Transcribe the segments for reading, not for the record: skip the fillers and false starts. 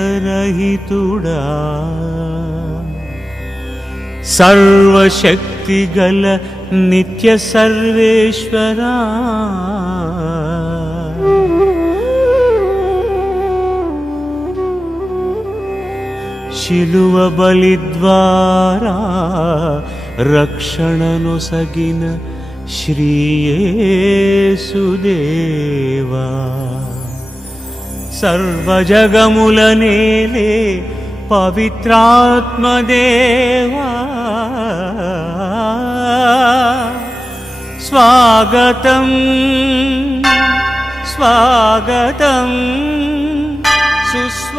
మధ్యాంతరహితుడా సర్వశక్తిగల నిత్య సర్వేశ్వరా శిలువ బలి ద్వారా రక్షణనొసగిన శ్రీ యేసుదేవా సర్వజగములనేలే పవిత్రాత్మదేవా స్వాగతం స్వాగతం సుస్వాగతం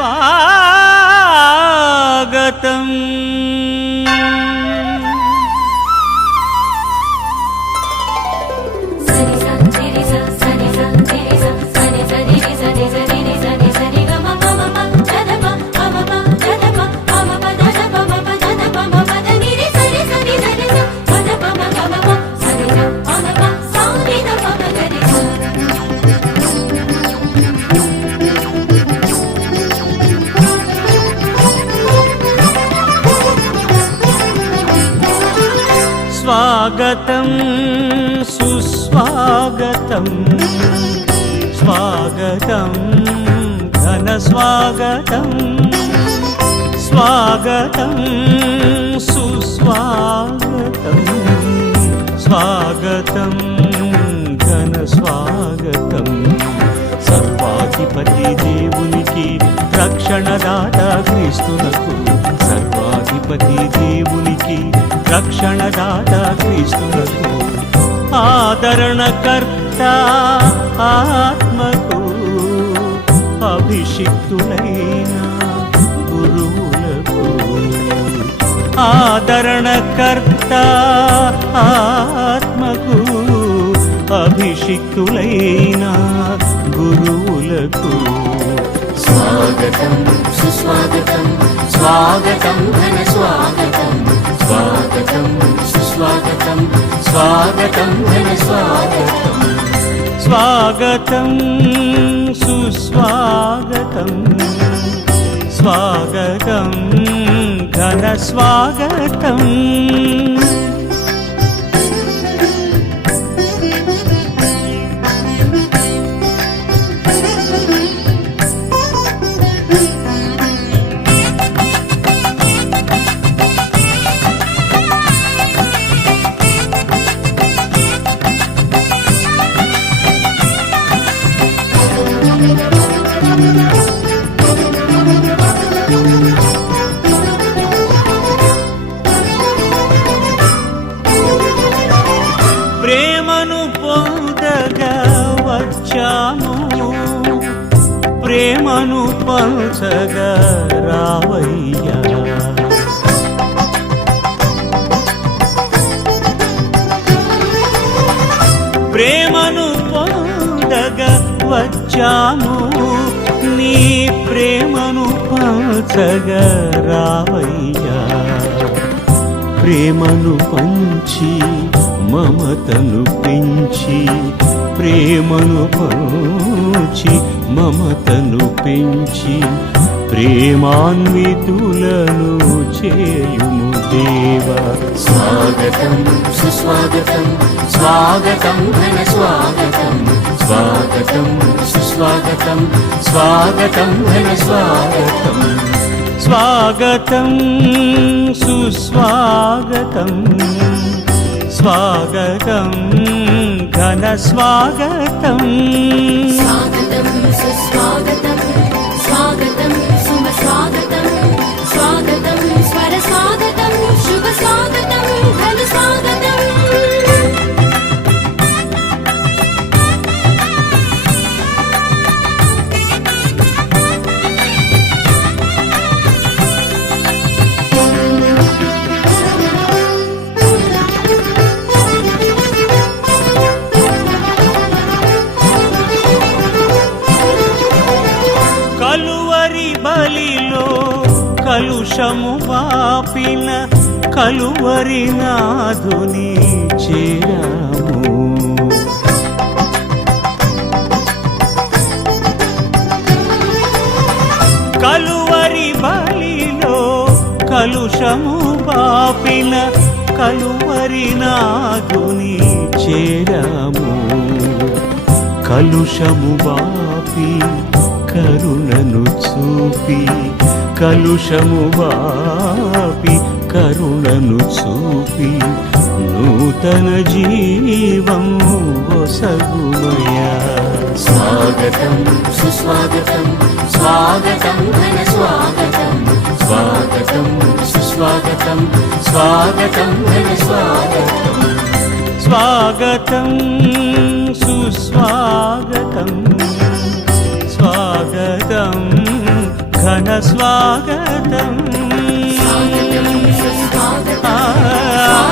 స్వాగతం సుస్వాగతం స్వాగతం ఘన స్వాగతం స్వాగతం సుస్వాగతం స్వాగతం ఘన స్వాగతం సర్వాధిపతి దేవునికి రక్షణదాత క్రీస్తునకు సర్వాధిపతి దేవునికి రక్షణదాత క్రీస్తునకు ఆదరణకర్త ఆత్మకు అభిషిక్తులైన గురువులకు ఆదరణకర్త ఆత్మకు అభిషిక్తులైన గురువులకు స్వాగతం సుస్వాగతం స్వాగతం ఘన స్వాగతం స్వాగతం సుస్వాగతం స్వాగతం ఘన స్వాగతం స్వాగతం సుస్వాగతం స్వాగతం ఘన స్వాగతం ప్రేమను పొందగా వచ్చాము ప్రేమను పంచగా రావయ్యా ప్రేమను పొందగా వచ్చాము నీ ప్రేమను పంచగా రావయ్యా ప్రేమను పంచి మమతను పెంచి ప్రేమను పంచి మమతను పెంచి ప్రేమాన్వితులను చేయుము దేవా స్వాగతం సుస్వాగతం స్వాగతం ఘన స్వాగతం స్వాగతం సుస్వాగతం స్వాగతం ఘన స్వాగతం స్వాగతం సుస్వాగతం స్వాగతం ఘన స్వాగతం స్వాగతం సుస్వాగతం స్వాగతం శుభ స్వాగతం స్వాగతం స్వర స్వాగతం శుభ స్వాగతం ఘన స్వాగతం బలిలో కలుషము వాపిన కలువరి నాథుని చేరాము కలువరి బలిలో కలుషము బాపిన కలువరి నాదుని చేరాము కలుషము బాపి కరుణను చూపి కలుషము బాపి కరుణను చూపి నూతన జీవము ఒసగుమయా స్వాగతం సుస్వాగతం స్వాగతం ఘన స్వాగతం స్వాగతం సుస్వాగతం స్వాగతం ఘన స్వాగతం స్వాగతం సుస్వాగతం స్వాగతం ఘన స్వాగతం స్వాగతం సుస్వాగతం